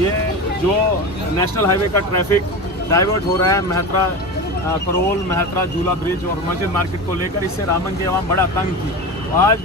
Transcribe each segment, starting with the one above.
ये जो national highway का ट्रैफिक डाइवर्ट हो रहा है मेहतरा करोल मेहतरा झूला ब्रिज और मस्जिद मार्केट को लेकर, इससे रामबन की आवाम बड़ा तंग थी। आज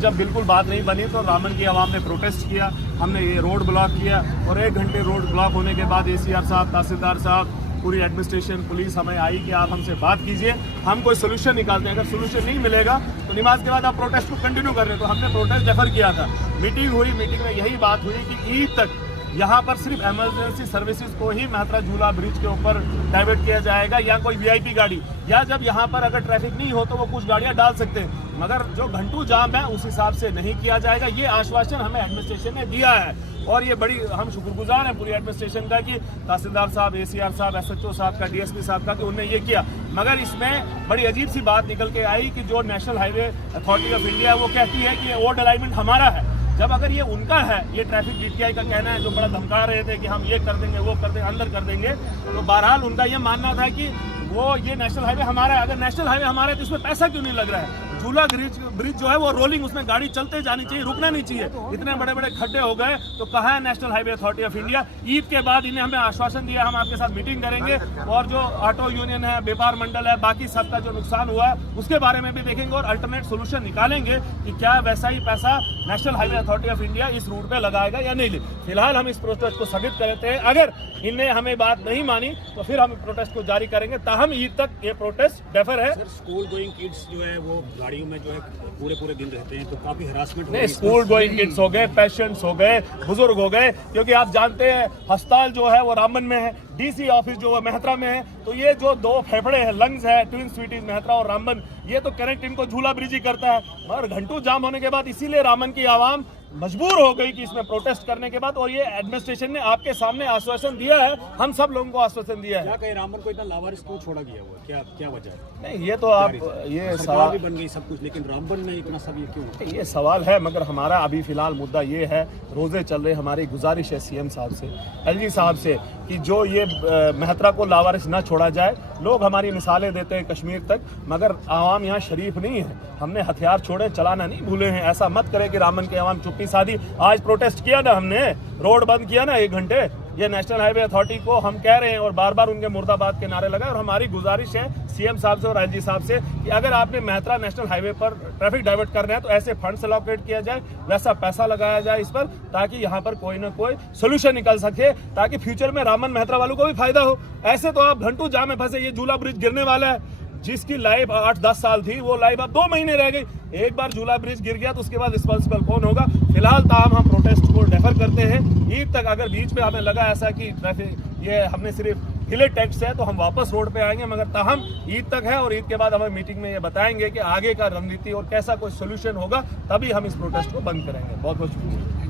जब बिल्कुल बात नहीं बनी तो रामबन की आवाम ने प्रोटेस्ट किया, हमने ये रोड ब्लॉक किया और 1 घंटे रोड ब्लॉक होने के बाद ACR साहब, तहसीलदार साहब, पूरी एडमिनिस्ट्रेशन, पुलिस हमें आई कि आप हमसे बात कीजिए, हम कोई सोल्यूशन निकालते हैं। अगर सोल्यूशन नहीं मिलेगा तो नमाज के बाद आप प्रोटेस्ट को कंटिन्यू कर रहे हैं। तो हमने प्रोटेस्ट डेफर किया था। मीटिंग हुई, मीटिंग में यही बात हुई कि ईद तक यहाँ पर सिर्फ इमरजेंसी सर्विसेज को ही मेहतरा झूला ब्रिज के ऊपर डाइवर्ट किया जाएगा, या कोई VIP गाड़ी, या जब यहाँ पर अगर ट्रैफिक नहीं हो तो वो कुछ गाड़ियाँ डाल सकते हैं, मगर जो घंटू जाम है उस हिसाब से नहीं किया जाएगा। ये आश्वासन हमें एडमिनिस्ट्रेशन ने दिया है और ये बड़ी हम शुक्रगुजार हैं पूरी एडमिनिस्ट्रेशन का कि तहसीलदार साहब, ACR साहब, SHO साहब का, DSP साहब का, कि उन्होंने ये किया। मगर इसमें बड़ी अजीब सी बात निकल के आई कि जो national highway authority of India है वो कहती है कि ओवर अलाइनमेंट हमारा है, जब अगर ये उनका है। ये ट्रैफिक DTI का कहना है, जो बड़ा धमका रहे थे कि हम ये कर देंगे, वो कर देंगे, अंदर कर देंगे। तो बहरहाल उनका ये मानना था कि वो ये नेशनल हाईवे हमारा है। अगर नेशनल हाईवे हमारा है तो इसमें पैसा क्यों नहीं लग रहा है? झूला ब्रिज जो है वो रोलिंग, उसमें गाड़ी चलते जानी चाहिए, रुकना नहीं चाहिए। इतने बड़े बड़े खड्डे हो गए तो कहाँ है national highway authority of India? Eid के बाद इन्हें हमें आश्वासन दिया, हम आपके साथ मीटिंग करेंगे और जो ऑटो यूनियन है, व्यापार मंडल है, बाकी सबका जो नुकसान हुआ है उसके बारे में भी देखेंगे और अल्टरनेट सोल्यूशन निकालेंगे कि क्या वैसा ही पैसा national highway authority of India इस रूट पे लगाएगा या नहीं। फिलहाल हम इस प्रोटेस्ट को स्थगित करते हैं। अगर इनने हमें बात नहीं मानी तो फिर हम प्रोटेस्ट को जारी करेंगे। ताहम ईद तक ये प्रोटेस्ट डेफर है। सर, स्कूल गोइंग किड्स जो है वो गाड़ियों में जो है पूरे दिन रहते हैं, तो काफी हरासमेंट नहीं, स्कूल गोइंग किड्स हो गए, पेशेंट्स हो गए, बुजुर्ग हो गए, क्योंकि आप जानते हैं अस्पताल जो है वो रामबन में है, DC ऑफिस जो है मेहतरा में है। तो ये जो 2 फेफड़े हैं, लंग्स है, ट्विन सिटीज मेहतरा और रामबन, ये तो कनेक्ट इनको झूला ब्रिज ही करता है। मगर घंटू जाम होने के बाद इसीलिए रामबन की आवाम मजबूर हो गई कि इसमें प्रोटेस्ट करने के बाद, और ये एडमिनिस्ट्रेशन ने आपके सामने आश्वासन दिया है, हम सब लोगों को आश्वासन दिया है। क्या कहे, रामबन को इतना लावारिस क्यों छोड़ा गया हुआ? क्या वजह है? नहीं, ये तो आप ये सवाल भी बन गई सब कुछ, लेकिन रामबन में इतना सब ये क्यों? ये सवाल है, मगर हमारा अभी फिलहाल मुद्दा ये है, रोजे चल रहे, हमारी गुजारिश है CM साहब से, LG साहब से, कि जो ये मेहतरा को लावारिस ना छोड़ा जाए। लोग हमारी मिसालें देते हैं कश्मीर तक, मगर आवाम यहाँ शरीफ नहीं है। हमने हथियार छोड़े, चलाना नहीं भूले हैं। ऐसा मत करें कि रामबन की आवाम चुप्पी साधी। आज प्रोटेस्ट किया ना हमने, रोड बंद किया ना 1 घंटे। ये नेशनल हाईवे अथॉरिटी को हम कह रहे हैं और बार बार उनके मुर्दाबाद के नारे लगाए। और हमारी गुजारिश है CM साहब से और LG साहब से कि अगर आपने मेहतरा नेशनल हाईवे पर ट्रैफिक डाइवर्ट करना है तो ऐसे फंड्स एलोकेट किया जाए, वैसा पैसा लगाया जाए इस पर, ताकि यहाँ पर कोई ना कोई सोल्यूशन निकल सके, ताकि फ्यूचर में रामबन मेहतरा वालों को भी फायदा हो। ऐसे तो आप घंटू जाम में फंसे। ये झूला ब्रिज गिरने वाला है, जिसकी लाइफ 8-10 साल थी, वो लाइफ अब 2 महीने रह गई। एक बार झूला ब्रिज गिर गया तो उसके बाद रिस्पॉन्सिबल कौन होगा? फिलहाल ताहम हम प्रोटेस्ट को डेफर करते हैं ईद तक। अगर बीच में हमें लगा ऐसा कि ट्रैफिक ये हमने सिर्फ हिले टेक्स्ट है तो हम वापस रोड पे आएंगे, मगर ताहम ईद तक है और ईद के बाद हमें मीटिंग में ये बताएंगे कि आगे का रणनीति और कैसा कोई सोल्यूशन होगा, तभी हम इस प्रोटेस्ट को बंद करेंगे। बहुत बहुत शुक्रिया।